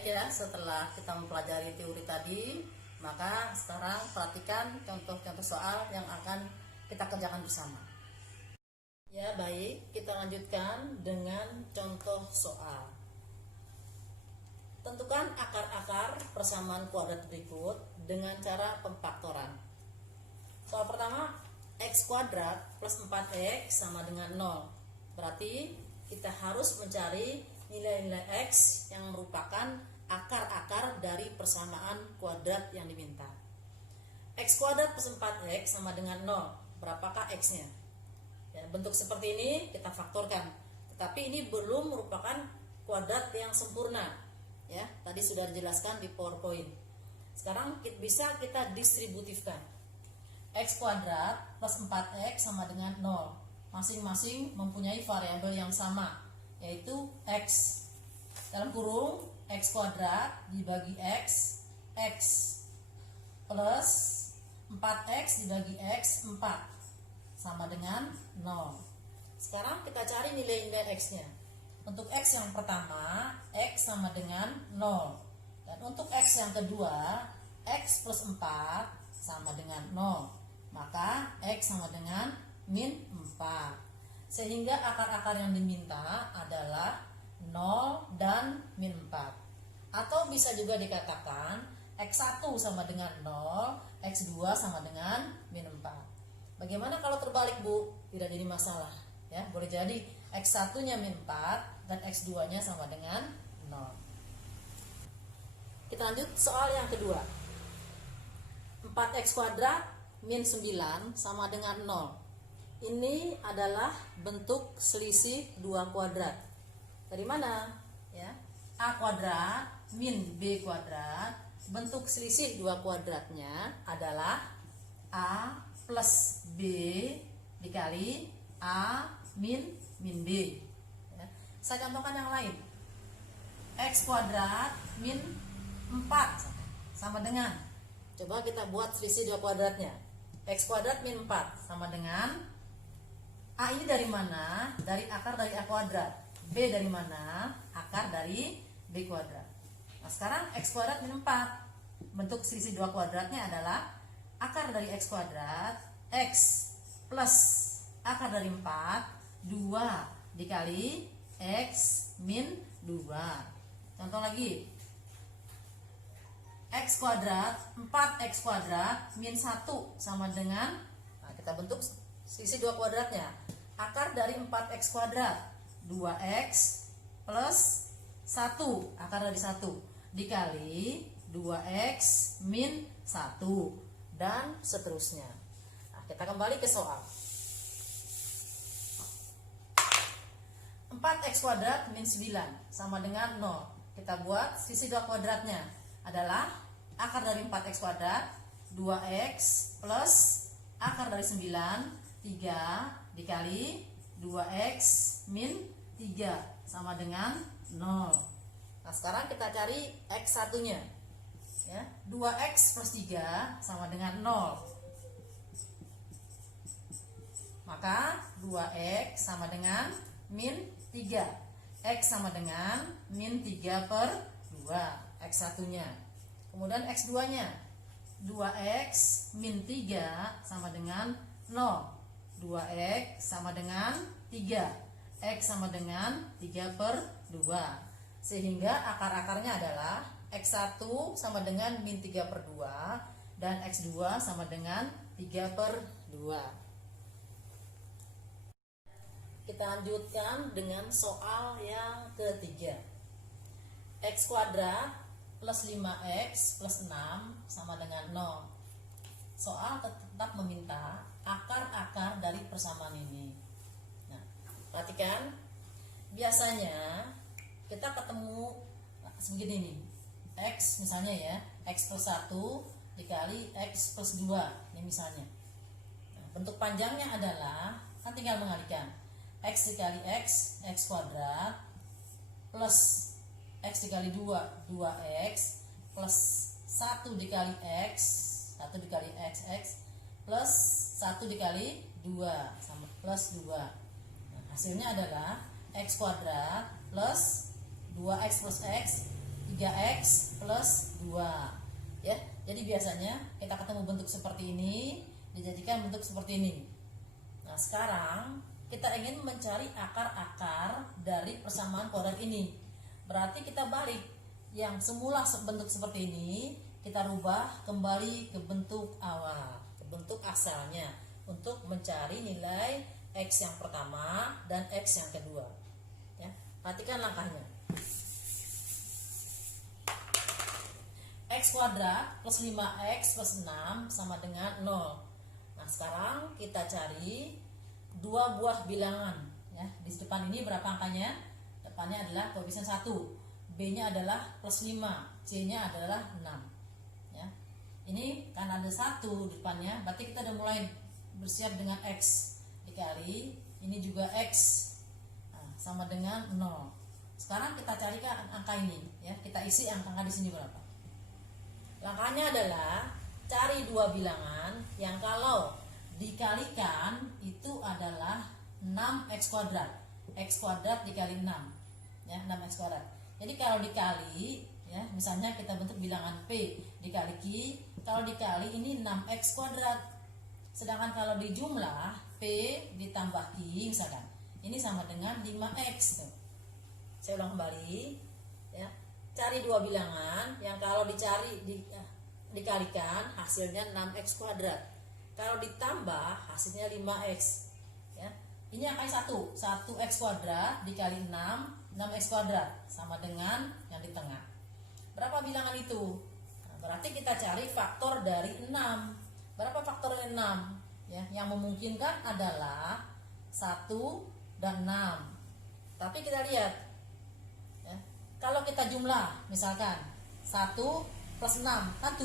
Baik ya, setelah kita mempelajari teori tadi, maka sekarang perhatikan contoh-contoh soal yang akan kita kerjakan bersama. Ya baik, kita lanjutkan dengan contoh soal. Tentukan akar-akar persamaan kuadrat berikut dengan cara pemfaktoran. Soal pertama, x kuadrat plus 4x sama dengan 0. Berarti kita harus mencari nilai-nilai x yang merupakan akar-akar dari persamaan kuadrat yang diminta. X kuadrat plus 4x sama dengan 0. Berapakah x-nya? Ya, bentuk seperti ini kita faktorkan. Tetapi ini belum merupakan kuadrat yang sempurna. Ya, tadi sudah dijelaskan di PowerPoint. Sekarang bisa kita distributifkan. X kuadrat plus 4x sama dengan 0. Masing-masing mempunyai variabel yang sama, yaitu x. Dalam kurung x kuadrat dibagi x plus 4x dibagi x 4 sama dengan 0. Sekarang kita cari nilai-nilai x-nya. Untuk x yang pertama, x sama dengan 0. Dan untuk x yang kedua, x plus 4 sama dengan 0. Maka x sama dengan min 4. Sehingga akar-akar yang diminta adalah 0 dan min 4. Atau bisa juga dikatakan x1 sama dengan 0, x2 sama dengan min 4. Bagaimana kalau terbalik, Bu? Tidak jadi masalah, ya. Boleh jadi x1-nya min 4 dan x2-nya sama dengan 0. Kita lanjut soal yang kedua. 4x kuadrat min 9 sama dengan 0. Ini adalah bentuk selisih dua kuadrat. Dari mana? Ya, a kuadrat min b kuadrat. Bentuk selisih dua kuadratnya adalah a plus b dikali a min b. Ya. Saya contohkan yang lain. X kuadrat min 4 sama dengan, coba kita buat selisih dua kuadratnya. X kuadrat min 4 sama dengan, a ini dari mana? Dari akar dari a kuadrat. B dari mana? Akar dari b kuadrat. Nah sekarang x kuadrat min 4. Bentuk selisih dua kuadratnya adalah akar dari x kuadrat x plus akar dari 4 2 dikali x min 2. Contoh lagi, x kuadrat 4x kuadrat min 1 sama dengan, nah kita bentuk selisih dua kuadratnya. Akar dari 4x kuadrat 2x plus 1 akar dari 1 dikali 2x min 1 dan seterusnya. Nah, kita kembali ke soal. 4x kuadrat min 9 sama dengan 0. Kita buat sisi dua kuadratnya adalah akar dari 4x kuadrat 2x plus akar dari 9 3 dikali 2x min 3 sama dengan 0. Nah sekarang kita cari x1 nya ya. 2x plus 3 sama dengan 0. Maka 2x sama dengan min 3. X sama dengan min 3 per 2, x1 nya. Kemudian x2 nya 2x min 3 sama dengan 0. 2x sama dengan 3. X sama dengan 3 per 2. Sehingga akar-akarnya adalah x1 sama dengan min 3 per 2 dan x2 sama dengan 3 per 2. Kita lanjutkan dengan soal yang ketiga. X kuadrat plus 5x plus 6 sama dengan 0. Soal tetap meminta akar-akar dari persamaan ini. Nah, perhatikan. Biasanya kita ketemu segini nih. X misalnya ya, x plus 1 dikali x plus 2. Ini misalnya. Nah, bentuk panjangnya adalah, kan tinggal mengalihkan. X dikali x kuadrat plus x dikali 2, 2x plus 1 dikali x, 1 dikali x plus 1 dikali 2 sama plus 2. Nah, hasilnya adalah x kuadrat plus 2x plus x 3 3x plus 2 ya. Jadi biasanya kita ketemu bentuk seperti ini dijadikan bentuk seperti ini. Nah sekarang kita ingin mencari akar-akar dari persamaan kuadrat ini. Berarti kita balik, yang semula bentuk seperti ini kita rubah kembali ke bentuk awal, ke bentuk asalnya, untuk mencari nilai x yang pertama dan x yang kedua ya. Perhatikan langkahnya. X kuadrat plus 5x plus 6 sama dengan 0. Nah sekarang kita cari dua buah bilangan ya. Di depan ini berapa angkanya? Depannya adalah koefisien 1, B nya adalah plus 5, C nya adalah 6 ya. Ini kan ada 1 di depannya, berarti kita udah mulai bersiap dengan x dikali ini juga x, nah, sama dengan 0. Sekarang kita carikan angka ini ya, kita isi angka di sini berapa. Langkahnya adalah cari dua bilangan yang kalau dikalikan itu adalah 6x kuadrat. X kuadrat dikali 6 ya, 6x kuadrat. Jadi kalau dikali ya, misalnya kita bentuk bilangan P dikali Q, kalau dikali ini 6x kuadrat. Sedangkan kalau dijumlah P ditambah Q misalkan, ini sama dengan 5x tuh. Saya ulang kembali ya. Cari dua bilangan yang kalau dikalikan hasilnya 6x kuadrat. Kalau ditambah hasilnya 5x ya. Ini angkanya 1x kuadrat dikali 6x kuadrat sama dengan yang di tengah. Berapa bilangan itu? Nah, berarti kita cari faktor dari 6. Berapa faktor dari 6? Ya, yang memungkinkan adalah 1 dan 6. Tapi kita lihat ya, kalau kita jumlah misalkan 1 plus 6 kan 7.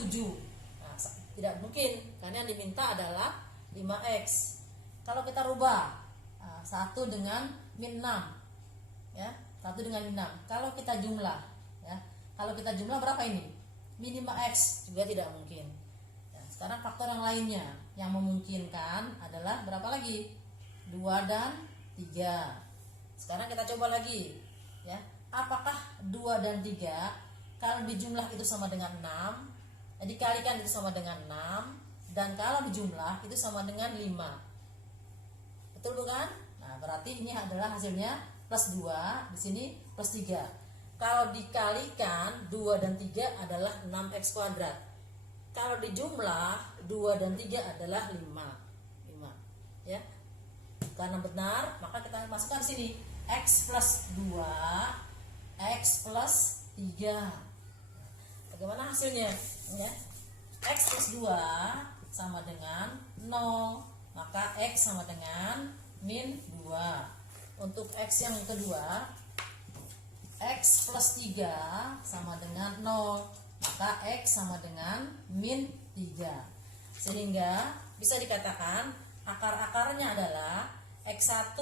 Nah, tidak mungkin karena yang diminta adalah 5x. Kalau kita rubah 1 dengan min 6 ya, 1 dengan min 6. Kalau kita jumlah ya, kalau kita jumlah berapa ini? Min 5x juga tidak mungkin. Ya, sekarang faktor yang lainnya yang memungkinkan adalah berapa lagi? 2 dan 3. Sekarang kita coba lagi ya. Apakah 2 dan 3 kalau dijumlah itu sama dengan 6, dikalikan itu sama dengan 6, dan kalau dijumlah itu sama dengan 5. Betul bukan? Nah, berarti ini adalah hasilnya plus 2, di sini plus 3. Kalau dikalikan 2 dan 3 adalah 6x kuadrat. Kalau dijumlah 2 dan 3 adalah 5 ya. Karena benar, maka kita masukkan di sini x plus 2, x plus 3. Bagaimana hasilnya ya? X plus 2 sama dengan 0, maka x sama dengan min 2. Untuk x yang kedua, x plus 3 sama dengan 0, maka x sama dengan min 3. Sehingga bisa dikatakan akar-akarnya adalah x1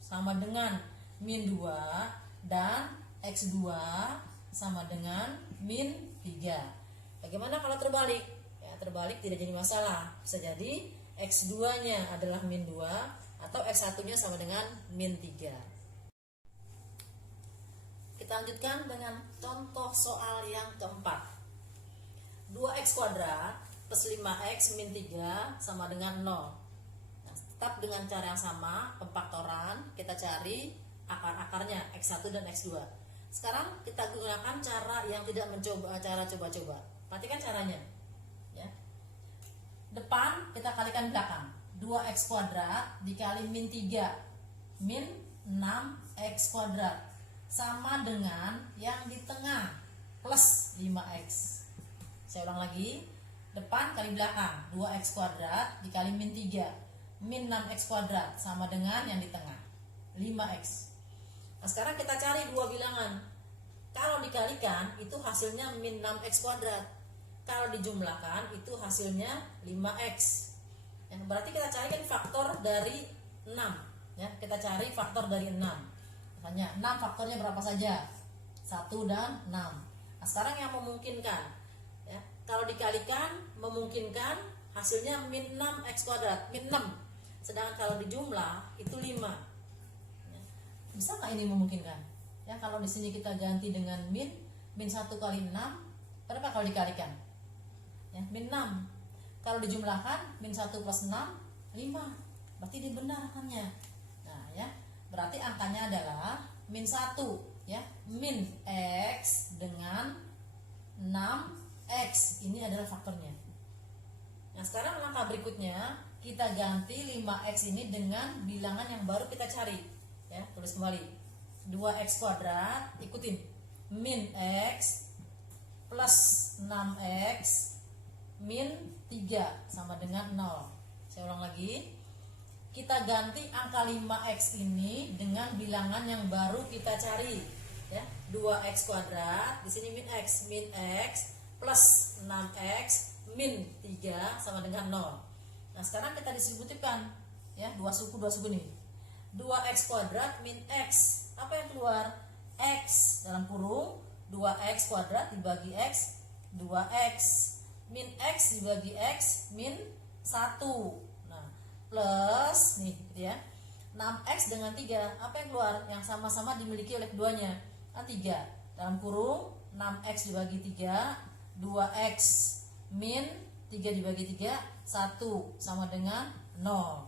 sama dengan min 2 dan x2 sama dengan min 3. Bagaimana kalau terbalik? Ya, terbalik tidak jadi masalah. Bisa jadi x2 nya adalah min 2 atau x1 nya sama dengan min 3. Kita lanjutkan dengan contoh soal yang keempat. 2x kuadrat plus 5x min 3 sama dengan 0. Nah, tetap dengan cara yang sama, pemfaktoran, kita cari akar-akarnya x1 dan x2. Sekarang kita gunakan cara yang tidak mencoba, cara coba-coba. Perhatikan caranya ya. Depan kita kalikan belakang. 2x kuadrat dikali min 3 min 6x kuadrat sama dengan yang di tengah plus 5x. Saya ulang lagi. Depan kali belakang. 2x kuadrat dikali min 3 min 6x kuadrat sama dengan yang di tengah 5x. Nah, sekarang kita cari dua bilangan. Kalau dikalikan itu hasilnya min 6x kuadrat. Kalau dijumlahkan itu hasilnya 5x. Yang berarti kita carikan faktor dari 6 ya. Kita cari faktor dari 6. Misalnya 6 faktornya berapa saja? 1 dan 6. Nah, sekarang yang memungkinkan ya. Kalau dikalikan memungkinkan hasilnya min 6x kuadrat, min 6. Sedangkan kalau dijumlah itu 5. Bisa nggak ini memungkinkan? Ya, kalau di sini kita ganti dengan min, min 1 kali 6 berapa kalau dikalikan? Ya, min 6. Kalau dijumlahkan min 1 plus 6 5. Berarti dia benar angkanya. Nah, ya. Berarti angkanya adalah min 1, ya. Min X dengan 6X. Ini adalah faktornya. Nah, sekarang langkah berikutnya kita ganti 5X ini dengan bilangan yang baru kita cari. Ya, tulis kembali. 2X kuadrat, ikutin. Min X plus 6X min 3 sama dengan 0. Saya ulang lagi. Kita ganti angka 5X ini dengan bilangan yang baru kita cari. Ya, 2X kuadrat, di sini min X plus 6X min 3 sama dengan 0. Nah, sekarang kita distributifkan, ya, dua suku nih. 2X kuadrat min X. Apa yang keluar? X dalam kurung 2X kuadrat dibagi X 2X min X dibagi X min 1. Nah, plus nih gitu ya, 6X dengan 3. Apa yang keluar? Yang sama-sama dimiliki oleh keduanya, kan 3 dalam kurung 6X dibagi 3 2X min 3 dibagi 3 1 sama dengan 0.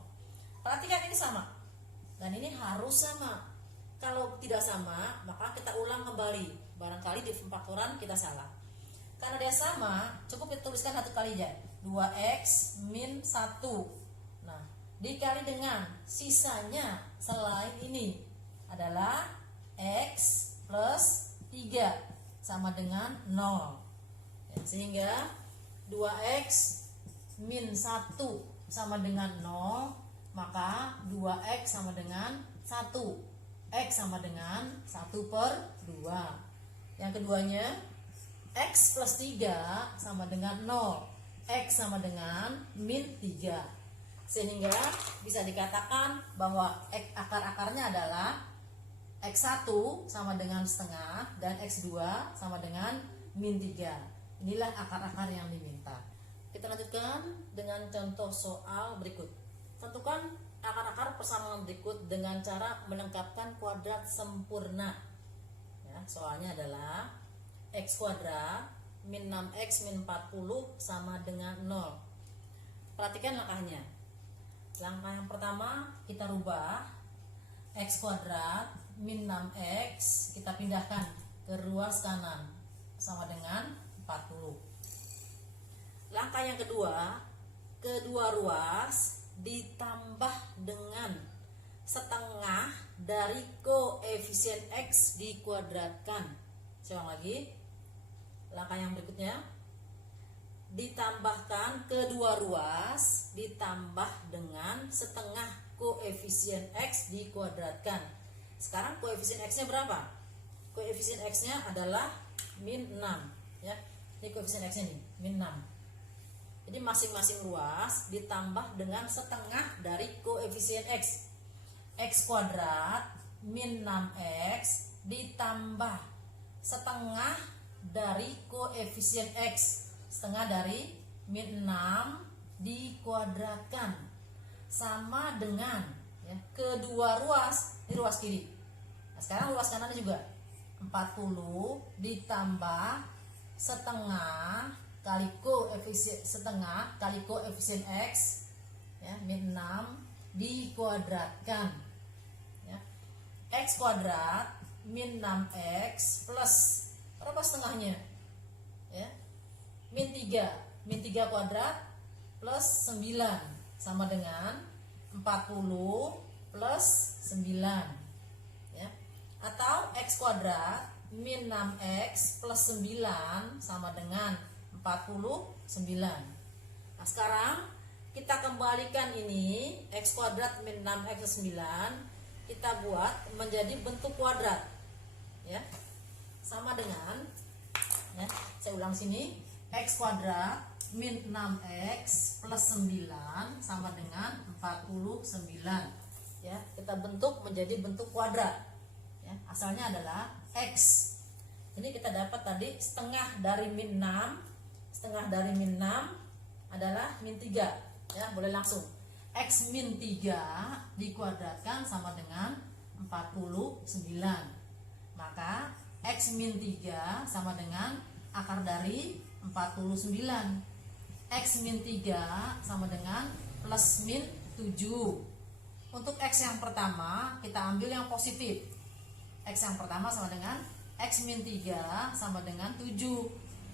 Perhatikan ini sama dan ini harus sama. Kalau tidak sama, maka kita ulang kembali. Barangkali di pemfaktoran kita salah. Karena dia sama, cukup kita tuliskan satu kali aja. 2X min 1. Nah, dikali dengan sisanya selain ini adalah X plus 3 sama dengan 0. Ya, sehingga 2X min 1 sama dengan 0, maka 2X sama dengan 1. X sama dengan 1 per 2. Yang keduanya, X plus 3 sama dengan 0. X sama dengan min 3. Sehingga bisa dikatakan bahwa akar-akarnya adalah X1 sama dengan setengah dan X2 sama dengan min 3. Inilah akar-akar yang diminta. Kita lanjutkan dengan contoh soal berikut. Tentukan akar-akar persamaan berikut dengan cara melengkapkan kuadrat sempurna. Ya, soalnya adalah X kuadrat min 6X min 40 sama dengan 0. Perhatikan langkahnya. Langkah yang pertama kita rubah X kuadrat min 6X, kita pindahkan ke ruas kanan sama dengan 40. Langkah yang kedua, kedua ruas ditambah dengan setengah dari koefisien X dikuadratkan. Saya ulang lagi. Langkah yang berikutnya, ditambahkan kedua ruas ditambah dengan setengah koefisien X dikuadratkan. Sekarang koefisien X-nya berapa? Koefisien X-nya adalah min 6, ya. Ini koefisien X-nya nih, min 6. Jadi masing-masing ruas ditambah dengan setengah dari koefisien X. X kuadrat min 6X ditambah setengah dari koefisien X. Setengah dari min 6 dikuadratkan sama dengan, ya, kedua ruas. Ini ruas kiri. Nah, sekarang ruas kanannya juga 40 ditambah setengah kali koefisien X, ya, min 6 dikuadratkan, ya. X kuadrat min 6X plus berapa setengahnya, ya, min 3. Min 3 kuadrat plus 9 sama dengan 40 plus 9, ya. Atau X kuadrat min 6X plus 9 sama dengan 49. Nah, sekarang kita kembalikan ini X kuadrat min 6X plus 9, kita buat menjadi bentuk kuadrat, ya. Sama dengan, ya, saya ulang sini, X kuadrat min 6X plus 9 sama dengan 49, ya. Kita bentuk menjadi bentuk kuadrat, ya. Asalnya adalah X. Ini kita dapat tadi setengah dari min 6. Setengah dari min 6 adalah min 3, ya. Boleh langsung X min 3 dikuadratkan sama dengan 49. Maka X min 3 sama dengan akar dari 49. X min 3 sama dengan plus min 7. Untuk X yang pertama kita ambil yang positif. X yang pertama sama dengan X min 3 sama dengan 7.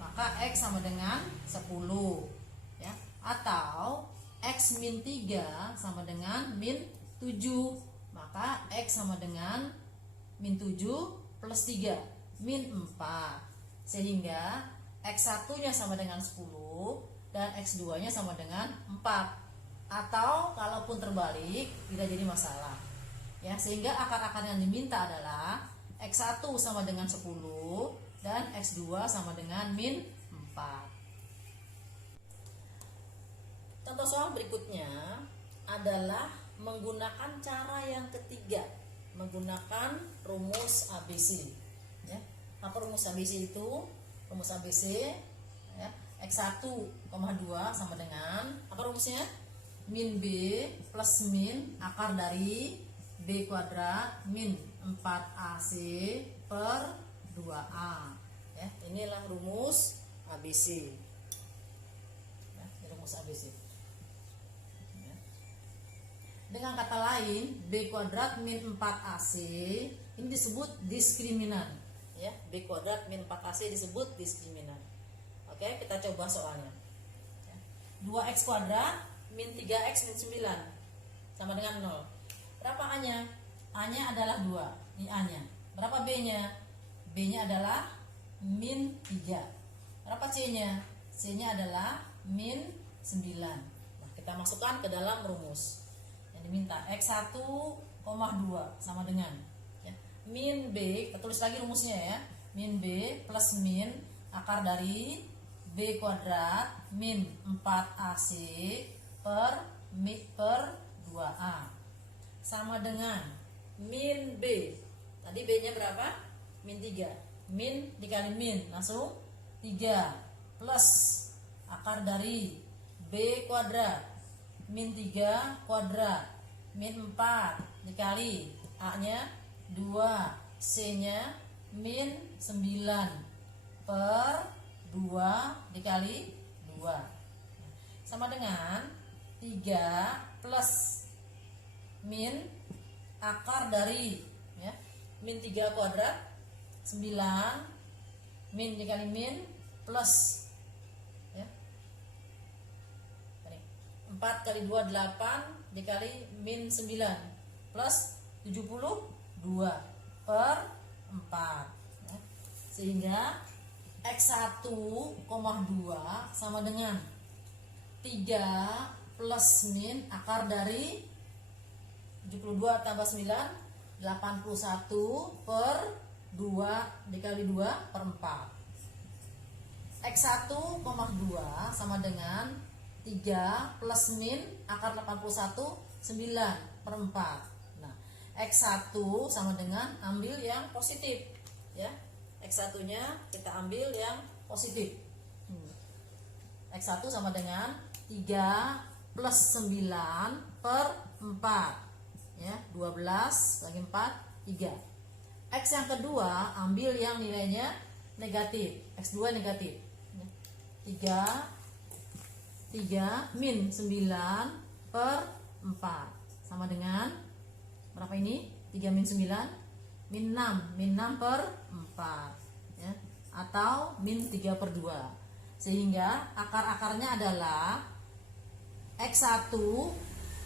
Maka X sama dengan 10 ya. Atau X min 3 sama dengan min 7. Maka X sama dengan min 7 plus 3 min 4. Sehingga X1 nya sama dengan 10 dan X2 nya sama dengan 4. Atau kalaupun terbalik tidak jadi masalah ya. Sehingga akar-akar yang diminta adalah X1 sama dengan 10 dan X2 sama dengan min 4. Contoh soal berikutnya adalah menggunakan cara yang ketiga, menggunakan rumus ABC ya. Apa rumus ABC itu? Rumus ABC ya, X1,2 sama dengan apa rumusnya? Min B plus min akar dari B kuadrat min 4AC per 2A ya. Inilah rumus ABC ya, rumus ABC ya. Dengan kata lain, B kuadrat min 4AC ini disebut diskriminan ya. B kuadrat min 4AC disebut diskriminan. Oke, kita coba soalnya ya. 2X kuadrat min 3X min 9 sama dengan 0. Berapa A-nya? A-nya adalah 2. Ini A-nya. Berapa B-nya? B-nya adalah min 3. Berapa C-nya? C-nya adalah min 9. Nah, kita masukkan ke dalam rumus. Yang diminta X1,2 sama dengan ya, min B, kita tulis lagi rumusnya ya. Min B plus min akar dari B kuadrat min 4AC per 2A sama dengan min B. Tadi B nya berapa? Min 3. Min dikali min langsung 3 plus akar dari B kuadrat min 3 kuadrat min 4 dikali A nya 2, C nya min 9 per 2 dikali 2 sama dengan 3 plus min akar dari ya, min 3 kuadrat 9 min dikali min plus ya, 4 kali 2 8 dikali min 9 plus 72 per 4 ya. Sehingga X1,2 sama dengan 3 plus min akar dari 72 tambah 9 81 per 2 dikali 2 per 4. X1,2 sama dengan 3 plus min akar 81 9 per 4. Nah, X1 sama dengan ambil yang positif ya. X1 nya kita ambil yang positif. X1 sama dengan 3 plus 9 per 4 ya, 12 bagi 4 3. X yang kedua ambil yang nilainya negatif, X2 negatif 3 min 9 per 4 sama dengan berapa ini? 3 min 9 min 6 per 4 ya, atau min 3 per 2. Sehingga akar-akarnya adalah X1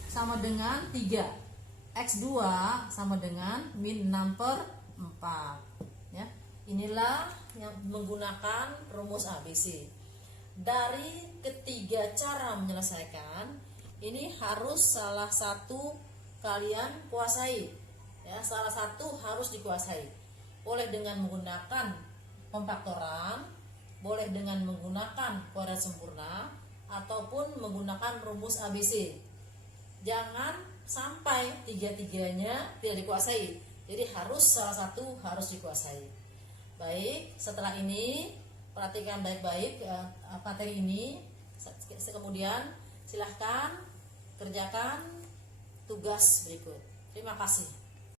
sama dengan 3, X2 sama dengan min 6 per 4 ya. Inilah yang menggunakan rumus ABC. Dari ketiga cara menyelesaikan ini harus salah satu kalian kuasai ya, salah satu harus dikuasai. Boleh dengan menggunakan pemfaktoran, boleh dengan menggunakan kuadrat sempurna, ataupun menggunakan rumus ABC. Jangan sampai tiga-tiganya tidak dikuasai. Jadi harus salah satu harus dikuasai. Baik, setelah ini perhatikan baik-baik materi ini. Kemudian silahkan kerjakan tugas berikut. Terima kasih.